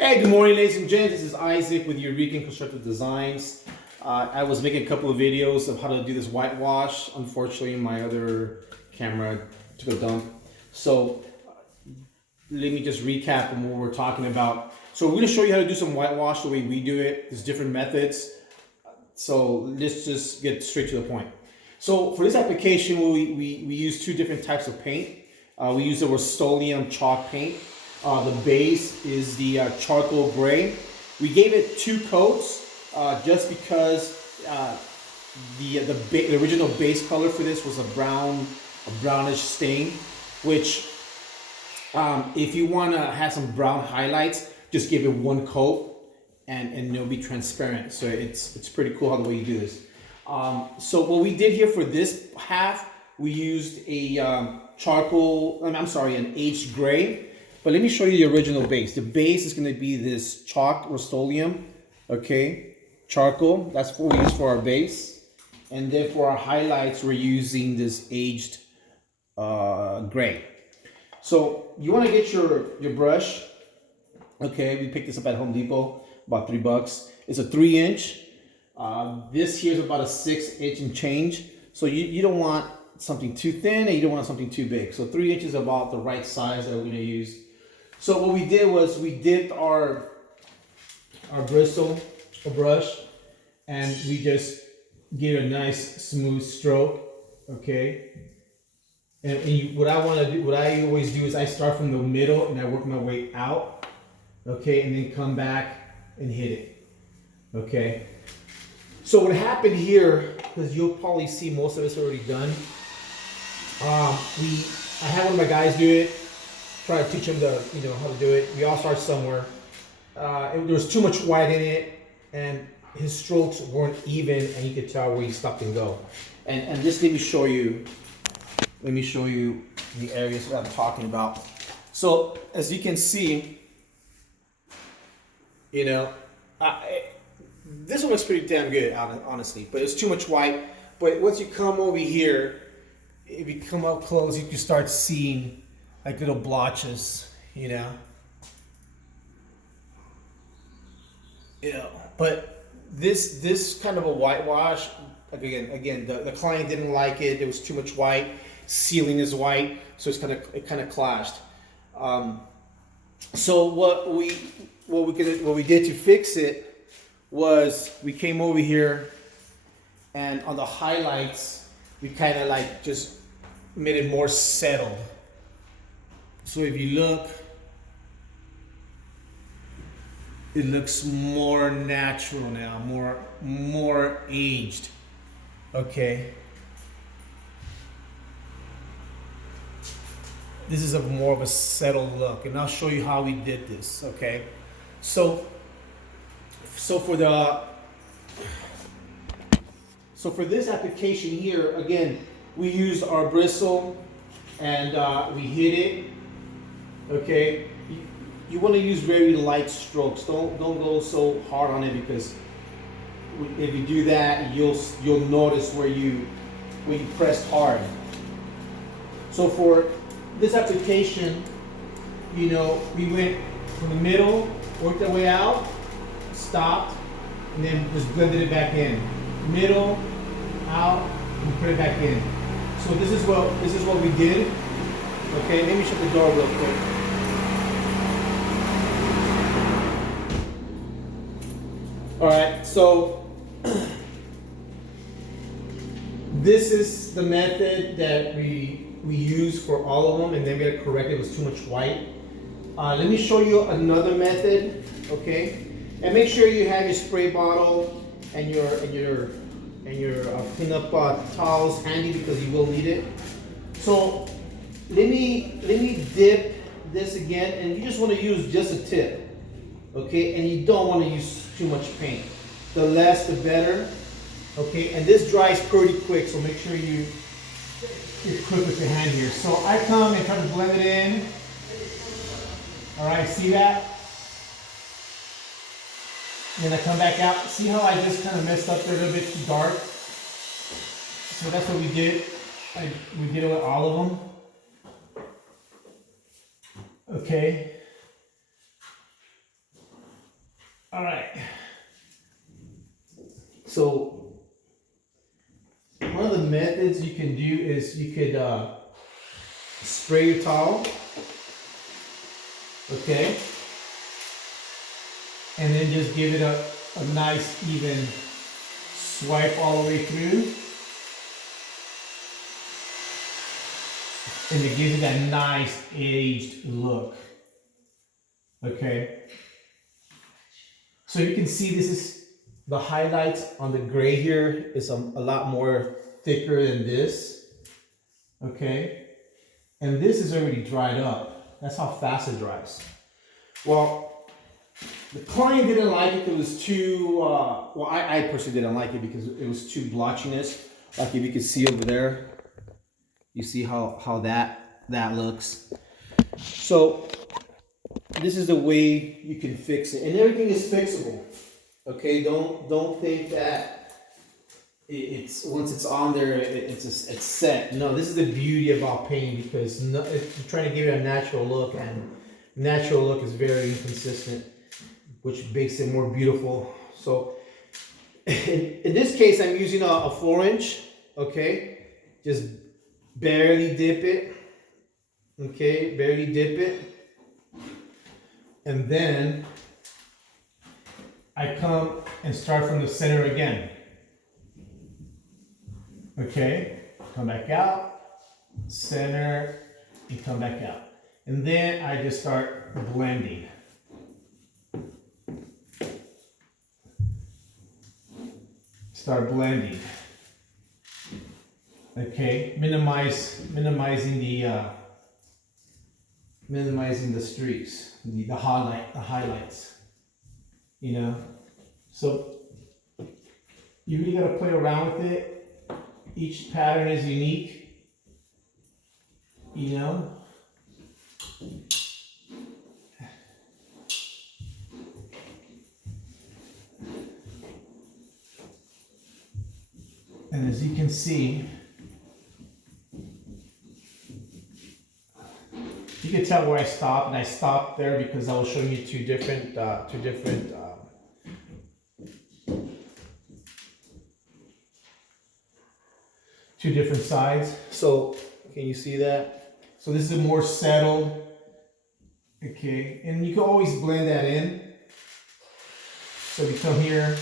Hey, good morning, ladies and gents. This is Isaac with Eureka Constructive Designs. I was making a couple of videos of how to do this whitewash. Unfortunately, my other camera took a dump. So let me just recap on what we're talking about. So we're going to show you how to do some whitewash the way we do it. There's different methods. So let's just get straight to the point. So for this application, we use two different types of paint. We use the Rust-Oleum chalk paint. The base is the charcoal gray. We gave it two coats just because the original base color for this was a brownish stain. Which, if you want to have some brown highlights, just give it one coat and it'll be transparent. So it's pretty cool how the way you do this. So what we did here for this half, we used a an aged gray. But let me show you the original base. The base is going to be this chalk Rust-Oleum, okay, charcoal. That's what we use for our base. And then for our highlights, we're using this aged gray. So you want to get your brush. Okay, we picked this up at Home Depot, about $3. It's a 3-inch. This here is about a 6-inch and change. So you don't want something too thin and you don't want something too big. So 3 inches is about the right size that we're going to use. So what we did was we dipped our bristle, a brush, and we just gave a nice smooth stroke, okay? And what I want to do, what I always do is I start from the middle and I work my way out, okay? And then come back and hit it, okay? So what happened here, because you'll probably see most of it's already done, I had one of my guys do it. Try to teach him how to do it. We all start somewhere. There was too much white in it, and his strokes weren't even, and you could tell where he stopped and go. And just let me show you the areas that I'm talking about. So as you can see, this one looks pretty damn good, honestly. But it's too much white. But once you come over here, if you come up close, you can start seeing like little blotches, But this kind of a whitewash, like again, the client didn't like it. There was too much white. Ceiling is white, so it kind of clashed. So what we did to fix it was we came over here, and on the highlights we kind of like just made it more settled. So if you look, it looks more natural now, more aged. Okay. This is more of a settled look, and I'll show you how we did this. Okay. So for this application here, again, we used our bristle and we hit it. Okay, you want to use very light strokes. Don't go so hard on it, because if you do that, you'll notice where you pressed hard. So for this application, we went from the middle, worked our way out, stopped, and then just blended it back in. Middle, out, and put it back in. So this is what we did. Okay, let me shut the door real quick. All right, so this is the method that we use for all of them, and then we got to correct it was too much white. Let me show you another method, okay? And make sure you have your spray bottle and your cleanup towels handy, because you will need it. So let me dip this again, and you just want to use just a tip, okay? And you don't want to use too much paint. The less, the better, okay? And this dries pretty quick, so make sure you're quick with your hand here. So I come and try to blend it in. All right, see that? And then I come back out. See how I just kind of messed up there a little bit too dark? So that's what we did. We did it with all of them. Okay. All right. So one of the methods you can do is you could spray your towel, okay, and then just give it a nice even swipe all the way through, and it gives it that nice aged look. Okay, so you can see this is the highlights on the gray here is a lot more thicker than this. Okay, and this is already dried up. That's how fast it dries. Well, the client didn't like it. It was too, well, I personally didn't like it because it was too blotchiness. Like if you can see over there, you see how that looks. So this is the way you can fix it. And everything is fixable. Okay, don't think that it's once it's on there, it's set. No, this is the beauty about painting because it's trying to give it a natural look, and natural look is very inconsistent, which makes it more beautiful. So in this case, I'm using a 4-inch. Okay, just barely dip it. Okay, barely dip it, and then I come and start from the center again. Okay, come back out, center, and come back out. And then I just start blending. Start blending. Okay, minimizing the streaks, the highlights. You know, so you really gotta play around with it. Each pattern is unique, you know. And as you can see, you can tell where I stopped, and I stopped there because I was showing you two different sides. So can you see that? So this is more settled. Okay, and you can always blend that in. So if you come here,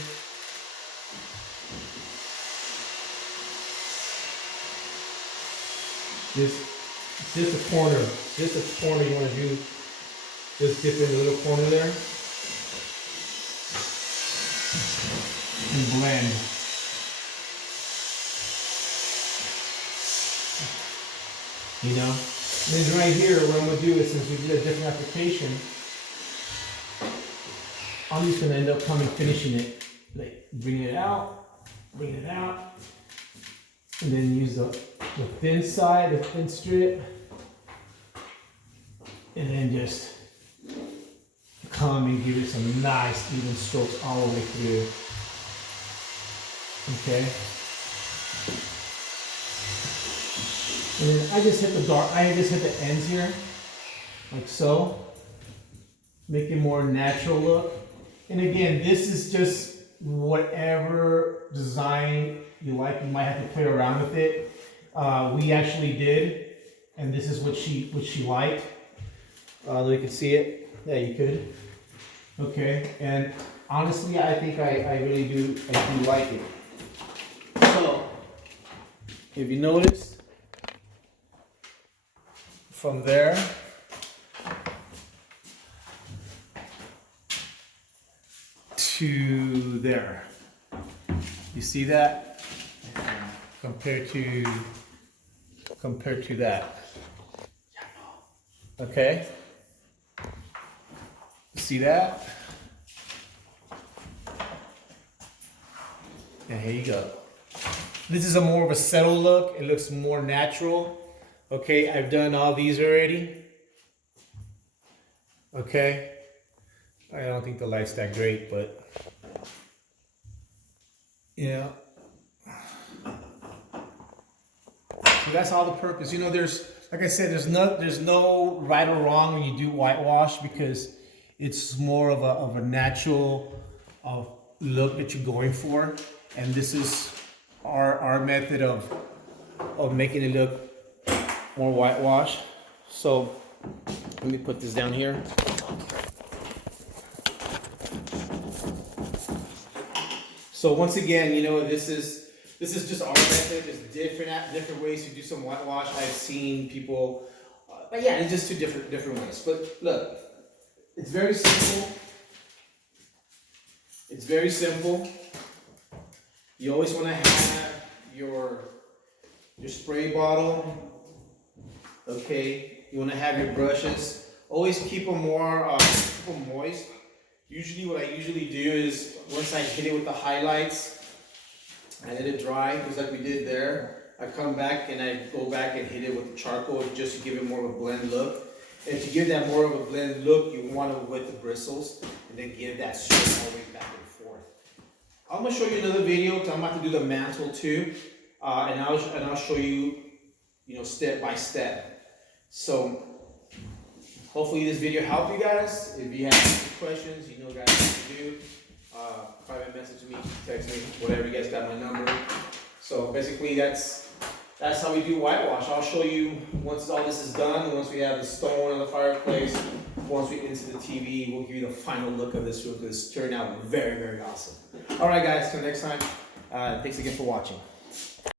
just a corner you want to do. Just dip in the little corner there and blend. You know, and then right here, what I'm going to do is, since we did a different application, I'm just going to end up finishing it, like bring it out, and then use the thin side, the thin strip, and then just come and give it some nice even strokes all the way through. Okay. And then I just hit the ends here, like so. Make it more natural look. And again, this is just whatever design you like. You might have to play around with it. We actually did, and this is what she liked. You can see it. Yeah, you could. Okay, and honestly, I think I really do like it. So, if you notice, from there to there, you see that? Compared to that. Okay? See that? And here you go. This is a more of a settled look. It looks more natural. Okay, I've done all these already. Okay. I don't think the light's that great, but yeah. So that's all the purpose. You know, there's, like I said, there's no right or wrong when you do whitewash, because it's more of a natural look that you're going for, and this is our method of making it look more whitewash. So let me put this down here. So once again, you know, this is just our method. There's different ways to do some whitewash. I've seen people, but yeah, it's just two different ways. But look, it's very simple. It's very simple. You always want to have your spray bottle. Okay, you want to have your brushes. Always keep them moist. Usually, what I usually do is once I hit it with the highlights, I let it dry, just like we did there. I come back and I go back and hit it with the charcoal just to give it more of a blend look. And to give that more of a blend look, you want to wet the bristles and then give that straight all the way back and forth. I'm gonna show you another video because I'm about to do the mantle too, and I'll show you, you know, step by step. So hopefully this video helped you guys. If you have any questions, you know guys what to do. Private message me, text me, whatever. You guys got my number. So basically that's how we do whitewash. I'll show you once all this is done, once we have the stone on the fireplace, once we into the TV, we'll give you the final look of this room because it's turned out very, very awesome. All right guys, till next time, thanks again for watching.